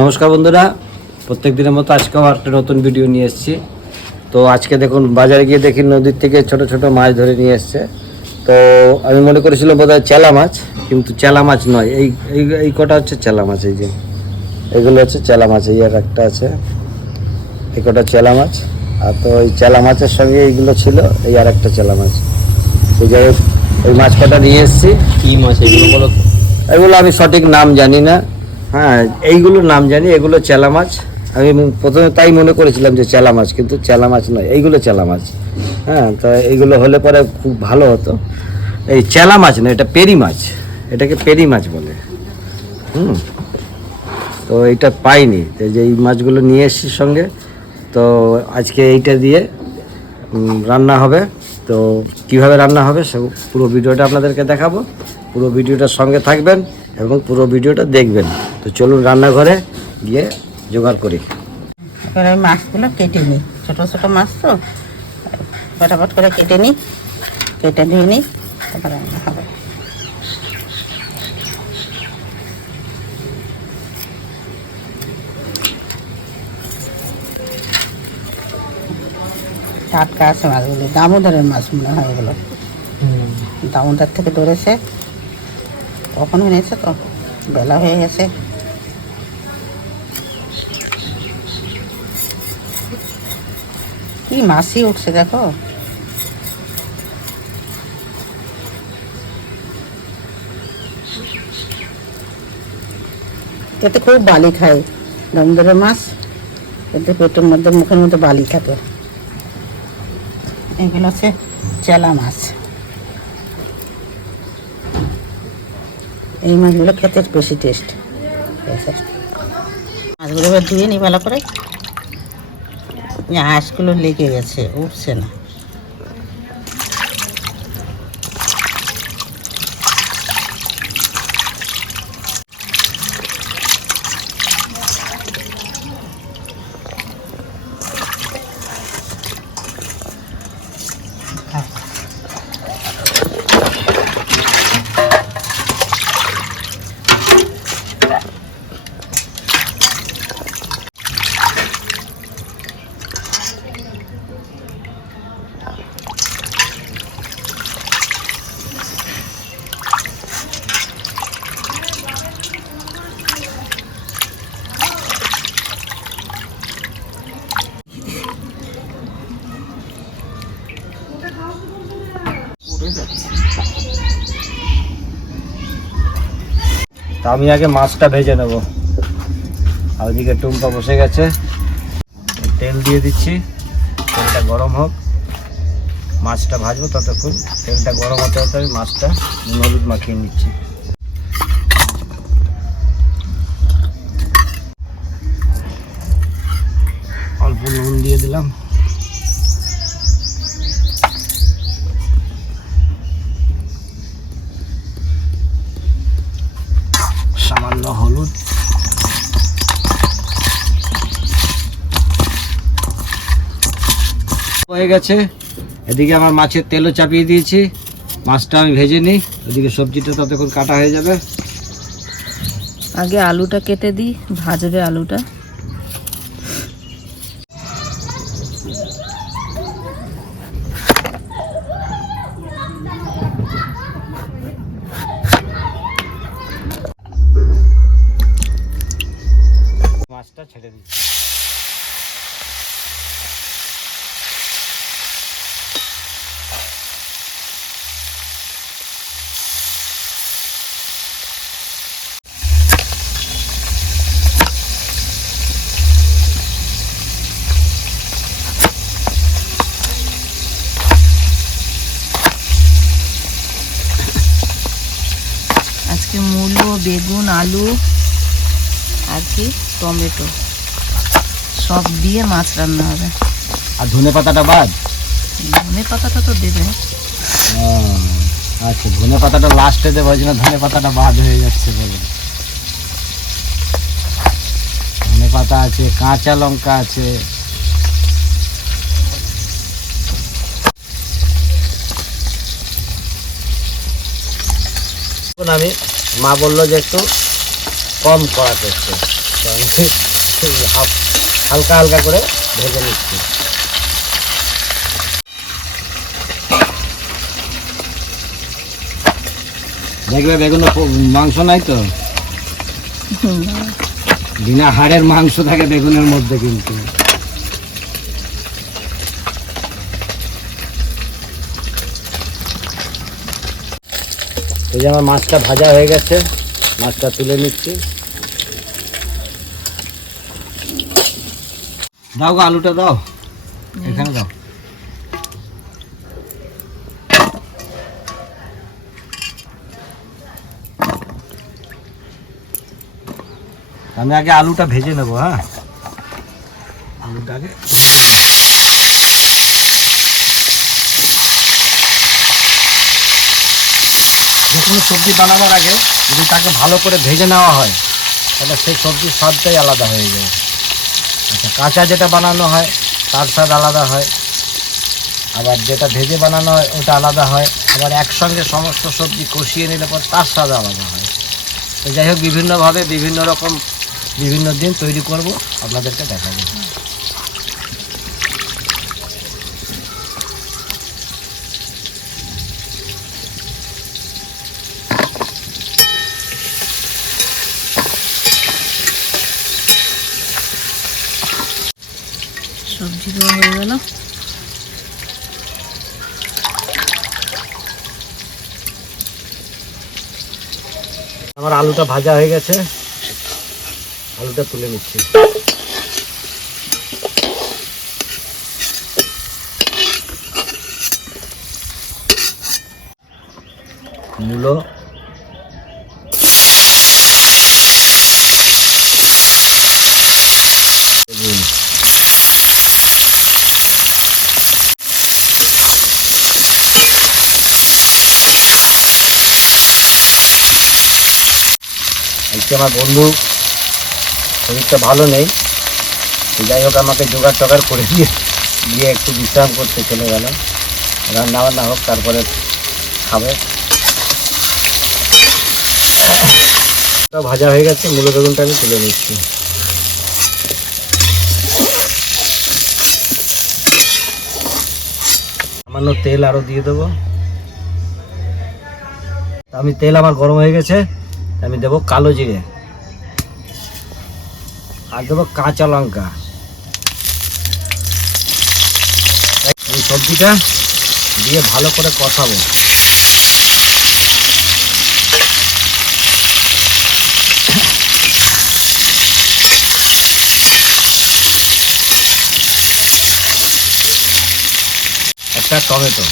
নমস্কার বন্ধুরা প্রত্যেক দিনের মতো আজকেও একটা নতুন ভিডিও নিয়ে এসেছি। তো আজকে দেখুন বাজারে গিয়ে দেখি নদীর থেকে ছোট ছোট মাছ ধরে নিয়ে এসছে। তো আমি মনে করেছিলাম বোধ হয় চেলা মাছ কিন্তু চেলা মাছ নয় এই এই এই কটা হচ্ছে চেলা মাছ এই যে। এগুলো হচ্ছে চেলা মাছ এই আর একটা আছে। এই কটা চেলা মাছ আর তো এই চেলা মাছের সঙ্গে এইগুলো ছিল এই আর একটা চেলা মাছ। এই যাই হোক, ওই মাছ কটা নিয়ে এসেছি। কি মাছ এগুলো বলো এগুলো আমি সঠিক নাম জানি না। হ্যাঁ এইগুলোর নাম জানি, এগুলো চেলা মাছ। আমি প্রথমে তাই মনে করেছিলাম যে চেলা মাছ, কিন্তু চেলা মাছ নয়, এইগুলো চেলা মাছ। হ্যাঁ তো এইগুলো হলে পরে খুব ভালো হতো। এই চেলা মাছ না এটা পেরি মাছ, এটাকে পেরি মাছ বলে। হুম, তো এটা পাইনি তো যে এই মাছগুলো নিয়ে এসছি সঙ্গে। তো আজকে এইটা দিয়ে রান্না হবে। তো কীভাবে রান্না হবে সে পুরো ভিডিওটা আপনাদেরকে দেখাবো। পুরো ভিডিওটার সঙ্গে থাকবেন। এবং পুরো ভিডিওটা দেখবেন। তো চলুন রান্নাঘরে গিয়ে জোগাড় করি। এবার আমি মাছগুলো কেটে নিই। ছোটো ছোটো মাছ তো। ফটাফট করে কেটে নিই। কেটে ধুয়ে নিই। তারপর রান্না হবে। টাটকা আছে মাছগুলো। দামোদরের মাছ মনে হয় এগুলো। দামোদর থেকে ধরেছে। কখন এনেছে তো, বেলা হয়ে গেছে কি মাছই উঠছে দেখো। এতে খুব বালি খায় দমদরের মাছ। এতে পেটের মধ্যে মুখের মধ্যে বালি থাকে। এগুলো হচ্ছে চেলা মাছ। এই মাছগুলো খেতে বেশি টেস্ট মাছগুলো এবার ধুয়ে নি ভালো করে। হাঁসগুলো লেগে গেছে, উঠছে না। আমি আগে মাছটা ভেজে নেব। আর ওইদিকে টুম্পা বসে গেছে। তেল দিয়ে দিচ্ছি। তেলটা গরম হোক। মাছটা ভাজবো ততক্ষণ। তেলটা গরম হতে হতে আমি মাছটা হলুদ মাখিয়ে নিচ্ছি। অল্প নুন দিয়ে দিলাম। সামান্য হলুদ। হয়ে গেছে। এদিকে আমার মাছের তেলও চাপিয়ে দিয়েছি। মাছটা আমি ভেজে নিই। ওদিকে সবজিটা ততক্ষণ কাটা হয়ে যাবে। আগে আলুটা কেটে দিই, ভাজবে আলুটা মাছটা ছেড়ে দিচ্ছি আজকে মূলো বেগুন আলু আর কি? টমেটো। সব দিয়ে মাছ রান্না হবে। আর ধনে পাতাটা বাদ? ধনে পাতাটা তো দেবে। আচ্ছা ধনে পাতাটা লাস্টে দেবো ওই জন্য ধনে পাতাটা বাদ হয়ে যাচ্ছে বলে। ধনে পাতা আছে কাঁচা লঙ্কা আছে। আমি মা বলল যে একটু কম করা করছে তো আমি হালকা হালকা করে ভেজে নিচ্ছি। দেখবে বেগুন মাংস নাই তো? বিনা হাড়ের মাংস থাকে বেগুনের মধ্যে কিন্তু। এই যে আমার মাছটা ভাজা হয়ে গেছে, মাছটা তুলে নিচ্ছি। দাও গো আলুটা দাও, এখানে দাও। আমি আগে আলুটা ভেজে নেব হ্যাঁ? আলুটা আগে যে কোনো সবজি বানাবার আগে যদি তাকে ভালো করে ভেজে নেওয়া হয়, তাহলে সেই সবজির স্বাদটাই আলাদা হয়ে যায়। আচ্ছা কাঁচা যেটা বানানো হয়, তার স্বাদ আলাদা হয়। আবার যেটা ভেজে বানানো হয়, ওটা আলাদা হয়। আবার একসঙ্গে সমস্ত সবজি কষিয়ে নিলে পর তার স্বাদ আলাদা হয়। তো যাই হোক, বিভিন্নভাবে বিভিন্ন রকম, বিভিন্ন দিন তৈরি করব। আপনাদেরকে দেখাবো। সবজি হয়ে গেল আমার আলুটা ভাজা হয়ে গেছে। আলুটা তুলে নিচ্ছি। মূলো বেগুন। আজকে আমার বন্ধু, শরীরটা ভালো নেই। যাই হোক, আমাকে জোগাড় টোগাড় করে দিয়ে গিয়ে একটু বিশ্রাম করতে চলে গেল রান্না বান্না হোক, তারপরে খাবে। ভাজা হয়ে গেছে, মূলো বেগুনটা আমি তুলে নিচ্ছি। সামান্য তেল আরও দিয়ে দেবো। আমি তেল আমার গরম হয়ে গেছে। আমি দেবো কালো জিরে। আর দেবো কাঁচা লঙ্কা। এই সবজিটা দিয়ে ভালো করে কষাবো। একটা টমেটো।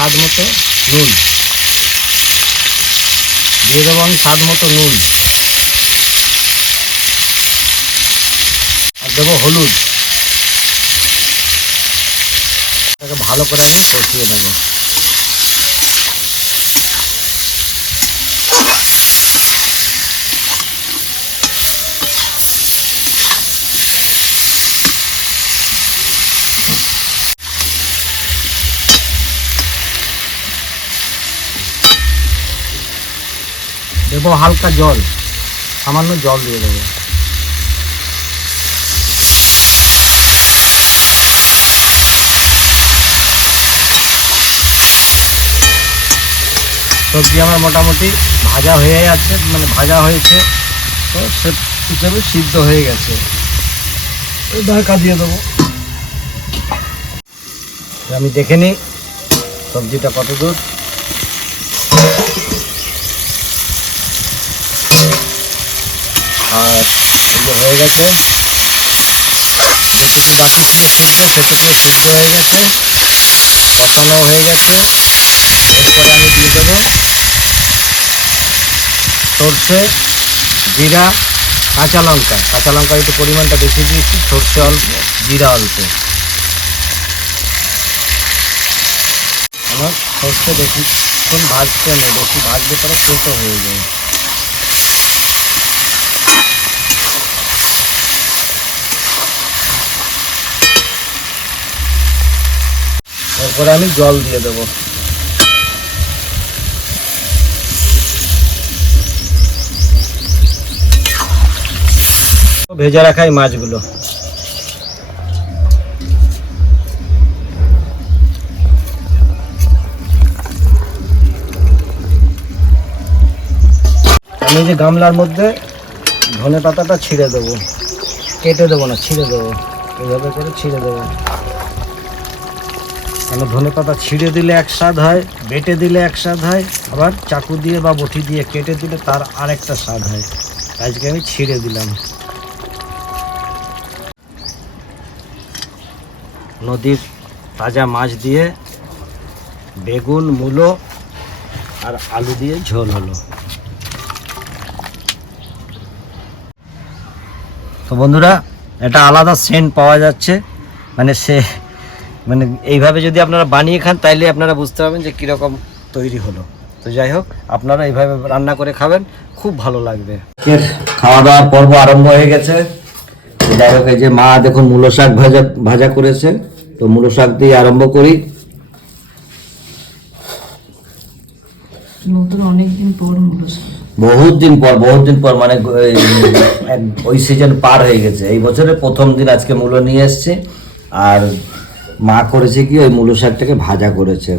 স্বাদ মতো নুন। দিয়ে দেবো আমি স্বাদ মতো নুন। আর দেবো হলুদ। এটাকে ভালো করে আমি কষিয়ে দেবো দেবো হালকা জল, সামান্য জল দিয়ে দেবো। সবজি আমার মোটামুটি ভাজা হয়ে আছে মানে ভাজা হয়েছে, তো সে হিসেবে সিদ্ধ হয়ে গেছে। ঢাকা দিয়ে দেবো। আমি দেখে নিই সবজিটা কত দূর আর এগুলো হয়ে গেছে। যেটুকু বাকি ছিল সিদ্ধ সেটুকু সিদ্ধ হয়ে গেছে। কষানো হয়ে গেছে। এরপরে আমি দিয়ে দেবো সর্ষে, জিরা, কাঁচা লঙ্কা। কাঁচা লঙ্কার একটু পরিমাণটা বেশি দিয়েছি, সর্ষে অল্প, জিরা অল্প। আমার সর্ষে বেশিক্ষণ ভাজতে নেই, বেশি ভাজলে পরে কেটো হয়ে যায়। তারপরে আমি জল দিয়ে দেবো। ভেজে রাখা এই মাছগুলো। আমি যে গামলার মধ্যে ধনে পাতাটা ছিঁড়ে দেবো। কেটে দেবো না, ছিঁড়ে দেবো। এইভাবে করে ছিঁড়ে দেবো। কেন ধনে পাতা ছিঁড়ে দিলে এক স্বাদ হয়, বেটে দিলে এক স্বাদ হয়, আবার চাকু দিয়ে বা বটি দিয়ে কেটে দিলে তার আরেকটা স্বাদ হয়। আজকে আমি ছিঁড়ে দিলাম। নদীর তাজা মাছ দিয়ে বেগুন, মূলো আর আলু দিয়ে ঝোল হলো। তো বন্ধুরা একটা আলাদা সেন্ট পাওয়া যাচ্ছে। মানে সে মানে এইভাবে যদি আপনারা বানিয়ে খান তাইলে আপনারা বুঝতে পারবেন যে কীরকম তৈরি হলো। তো যাই হোক আপনারা এইভাবে রান্না করে খাবেন খুব ভালো লাগবে। খাওয়া দাওয়ার পর্ব আরম্ভ হয়ে গেছে। যাই হোক এই যে মা দেখুন মূলো শাক ভাজা ভাজা করেছে। তো মূলো শাক দিয়ে আরম্ভ করি। নতুন অনেকদিন পর মুলো বহুত দিন পর বহুত দিন পর মানে ওই সিজন পার হয়ে গেছে। এই বছরের প্রথম দিন আজকে মূলো নিয়ে এসছে। আর মা করেছে কি ওই মূলো শাকটাকে ভাজা করেছে।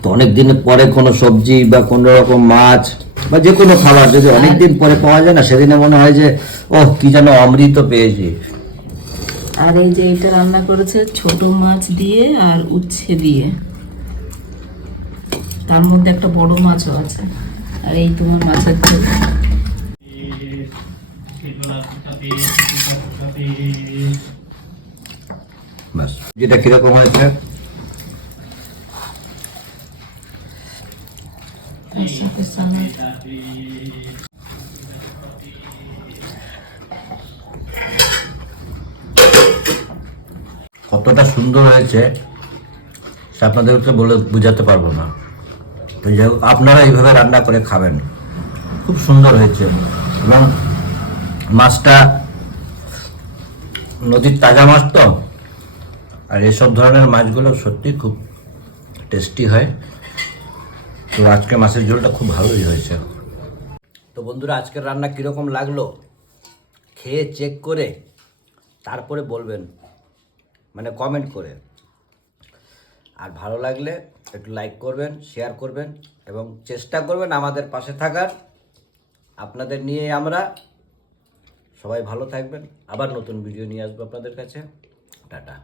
তো অনেক দিন পরে কোনো সবজি বা কোনো রকম মাছ বা যে কোনো খাবার যদি অনেক দিন পরে পাওয়া যায় না সেদিনে মনে হয় যে ওহ কি যেন অমৃত পেয়েছি। আর এই যে এটা রান্না করেছে ছোট মাছ দিয়ে আর উচ্ছে দিয়ে। তার মধ্যে একটা বড় মাছও আছে। আর এই তোমার মাছের ঝোল। যেটা কীরকম হয়েছে? কতটা সুন্দর হয়েছে সে আপনাদেরকে বলে বোঝাতে পারব না। তো যাই হোক, আপনারা এইভাবে রান্না করে খাবেন। খুব সুন্দর হয়েছে। এবং মাছটা নদীর তাজা মাছ তো? আর এসব ধরনের মাছগুলো সত্যি খুব টেস্টি হয়। তো আজকে মাছের ঝোলটা খুব ভালোই হয়েছে। তো বন্ধুরা, আজকের রান্না কীরকম লাগল? খেয়ে চেক করে তারপরে বলবেন মানে কমেন্ট করে। আর ভালো লাগলে একটু লাইক করবেন শেয়ার করবেন এবং চেষ্টা করবেন আমাদের পাশে থাকার। আপনাদের নিয়ে আমরা সবাই ভালো থাকবেন। আবার নতুন ভিডিও নিয়ে আসব আপনাদের কাছে। টাটা।